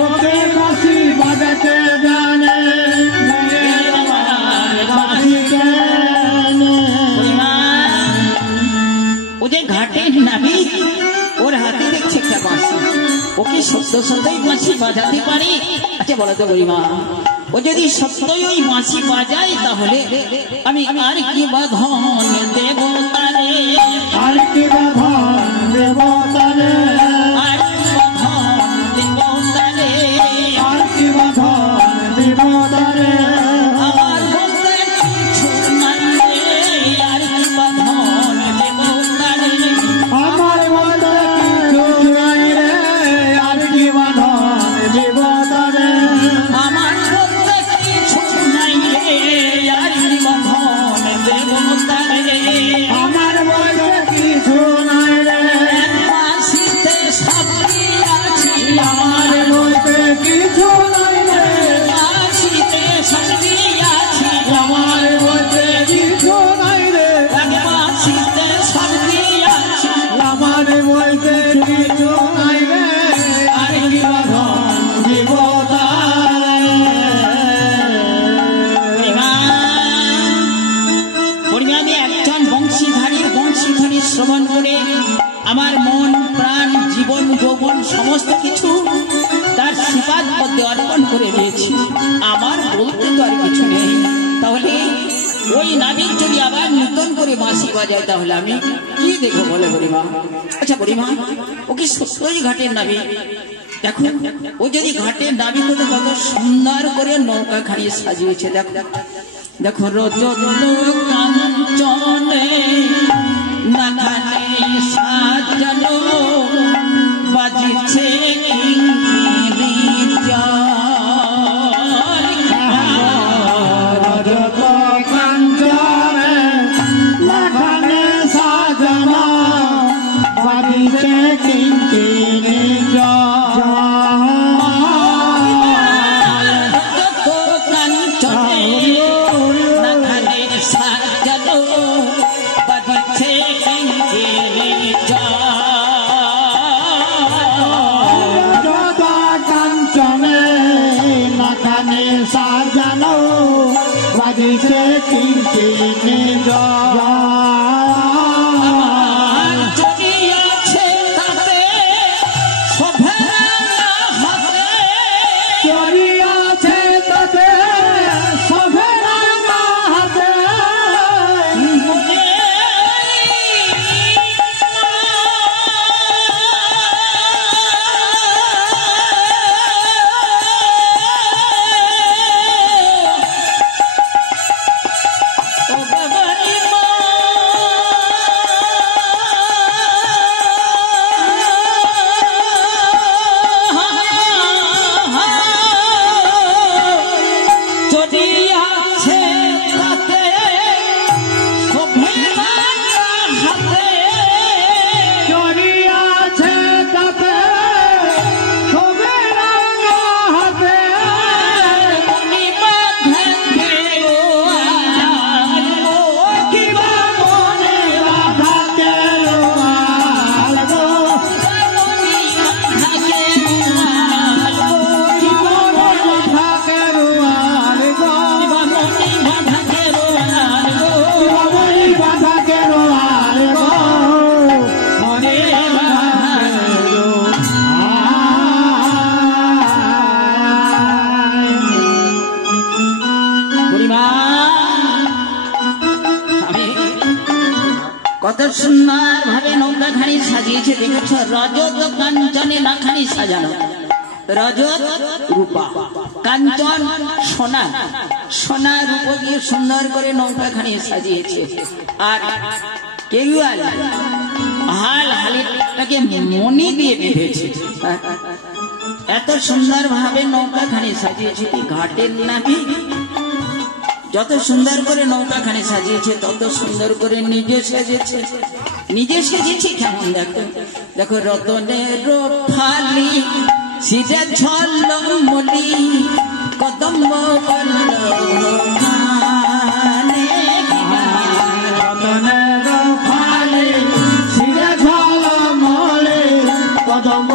ওকে বাঁশি বাজাতে জানে ও যে ঘাটের নাবি ওর হাতে দেখছে একটা বাঁশি ওকে সত্য সত্যই বাঁশি বাজাতে পারে আচ্ছা বলো তো বুড়িমা ও যদি সত্যই ওই বাঁশি বাজায় তাহলে আমি আর কি বাঁধন দেব তারে আর কি বাঁধন দেব তারে আর কি বাঁধন দেব তারে আর কি বাঁধন দেব তারে আমার বলতে কিছু নাই রে আর কি বাঁধন দেব তারে আমার বলতে কিছু নাই রে আর কি বাঁধন দেব তারে আমার বলতে কিছু নাই রে আর কি বাঁধন দেব তারে আমার বলতে কিছু নাই রে বাঁশিতে সব দিয়াছি আমার বলতে কিছু নাই রে বাঁশিতে সব দিয়াছি আমার বলতে কিছু নাই রে বাঁশিতে সব দিয়াছি আমার বলতে কিছু নাই রে আর কি বাঁধন দেব তারে পরিমাণে একজন বংশীধারী শ্রবণ করে আমার মন প্রাণ জীবন যৌবন সমস্ত কিছু তার শ্রীপাদ পদ্মে অর্পণ করে দিয়েছি আমার বলতে তো আর কিছু নেই তাহলে ওই নাবিক যদি আবার নতুন করে বাঁশি বাজায় তাহলে আমি কি দেখবো বলে বুড়িমা আচ্ছা বুড়িমা ও কি সত্যই ঘাটের নাবিক দেখো ও যদি ঘাটের নাবিক হতে কত সুন্দর করে নৌকা খাড়িয়ে সাজিয়েছে দেখো দেখো রজত কাঞ্চনে নাখানে সাজানো বাজিছে রজত কাঞ্চনে লাখানে সাজানো বাজিছে কিঙ্কিণী সাজানো বাজিছে কিঙ্কিণী চড়িয়াছে তাতে শোভেনা হাতে চড়িয়াছে তাতে শোভেনা হাতে কত সুন্দর ভাবে নৌকা খানি সাজিয়েছে দেখেছ রজত কাঞ্চনে নাখানি সাজানো রজত রূপা কাঞ্চন সোনা সোনা রূপ দিয়ে সুন্দর করে নৌকা খানি সাজিয়েছে আর কেউয়াল হাল হালিটাকে মনি দিয়ে বেঁধেছে এত সুন্দর ভাবে নৌকা খানি সাজিয়েছে ঘাটের নাবি যত সুন্দর করে নৌকা খানি সাজিয়েছে তত সুন্দর করে নিজে সেজেছে কেমন দেখো দেখো রতনের ফালি সিজা ঝলমলি কদম রতনের ফালি সিজা ঝলমলি কদম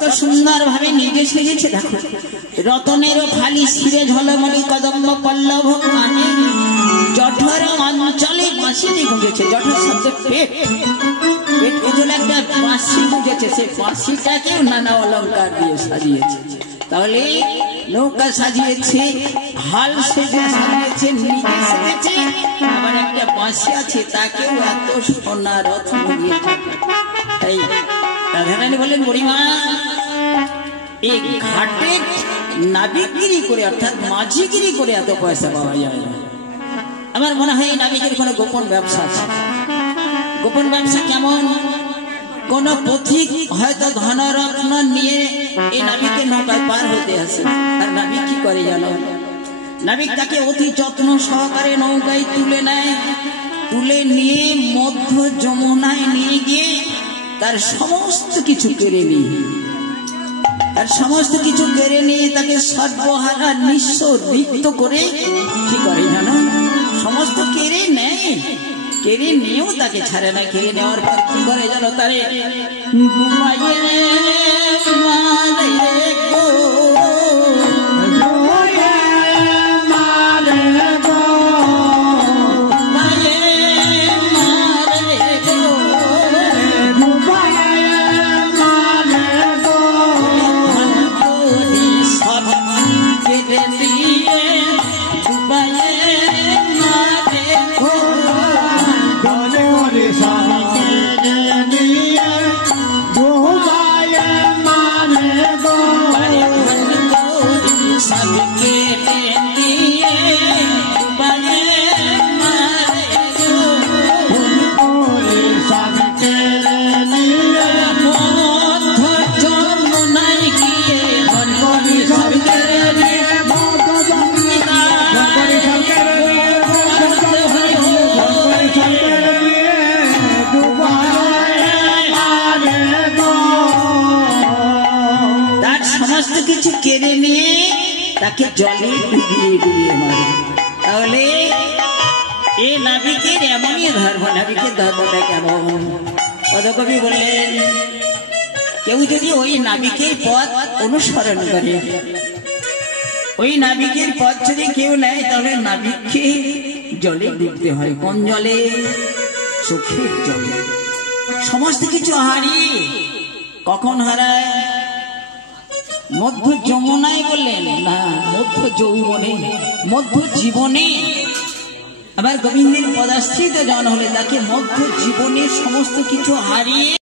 কত সুন্দর ভাবে নিজে সেজেছে দেখো। রতনেরও খালি শিরে ঝলমলি কদম্ব পল্লব কানে, জঠর অঞ্চলে বাঁশিটি গুঁজেছে। জঠর শব্দ পেট, পেট উজলে একটা বাঁশি গুঁজেছে, সে বাঁশিটাকেও নানা অলঙ্কার দিয়ে সাজিয়েছে। তাহলে নৌকা সাজিয়েছে, হাল সেজে সাজিয়েছে, নিজে সেজেছে, আবার একটা বাঁশি আছে তাকেও এত সোনা রত্ন দিয়েছে। তাই রাধারানী বলেন, বুড়িমা এই ঘাটে নাবিকগিরি করে অর্থাৎ মাঝিগিরি করে এত পয়সা পাওয়া যায় না। আমার মনে হয় নাবিকের কোনো গোপন ব্যবসা আছে। গোপন ব্যবসা কেমন? কোন পথিক হয়তো ধনরত্ন নিয়ে এই নাবিকের নৌকায় পার হতে আসে। আর নাবিক কি করে জানো? নাবিক তাকে অতি যত্ন সহকারে নৌকায় তুলে নেয়, তুলে নিয়ে মধ্য যমুনায় নিয়ে গিয়ে তার সমস্ত কিছু কেড়ে নিয়ে, তার সমস্ত কিছু কেড়ে নিয়ে তাকে সর্বহারা নিঃস্ব রিক্ত করে কি করে জানো? সমস্ত কেড়ে নেয়, কেড়ে নিয়েও তাকে ছাড়ে না। কেড়ে নেওয়ার পর কি করে জানো? তারে কিছু কেড়ে নিয়ে তাকে জলে ডুবিয়ে ডুবিয়ে মারে। তাহলে এ নাবিকের এমনই ধর্ম। নাবিকের ধর্মটা কেমন? পদকবি বললেন, কেউ যদি ওই নাবিকের পথ অনুসরণ করে, ওই নাবিকের পথ যদি কেউ নেয়, তাহলে নাবিককে জলে ডুবতে হয়। কোন জলে? চোখের জলে। সমস্ত কিছু হারিয়ে কখন হারায়? মধ্য যমুনায় বললেন না, মধ্য যৌবনে, মধ্য জীবনে। আবার গোবিন্দের পদাশ্রিত জন হলে তাকে মধ্য জীবনে সমস্ত কিছু হারিয়ে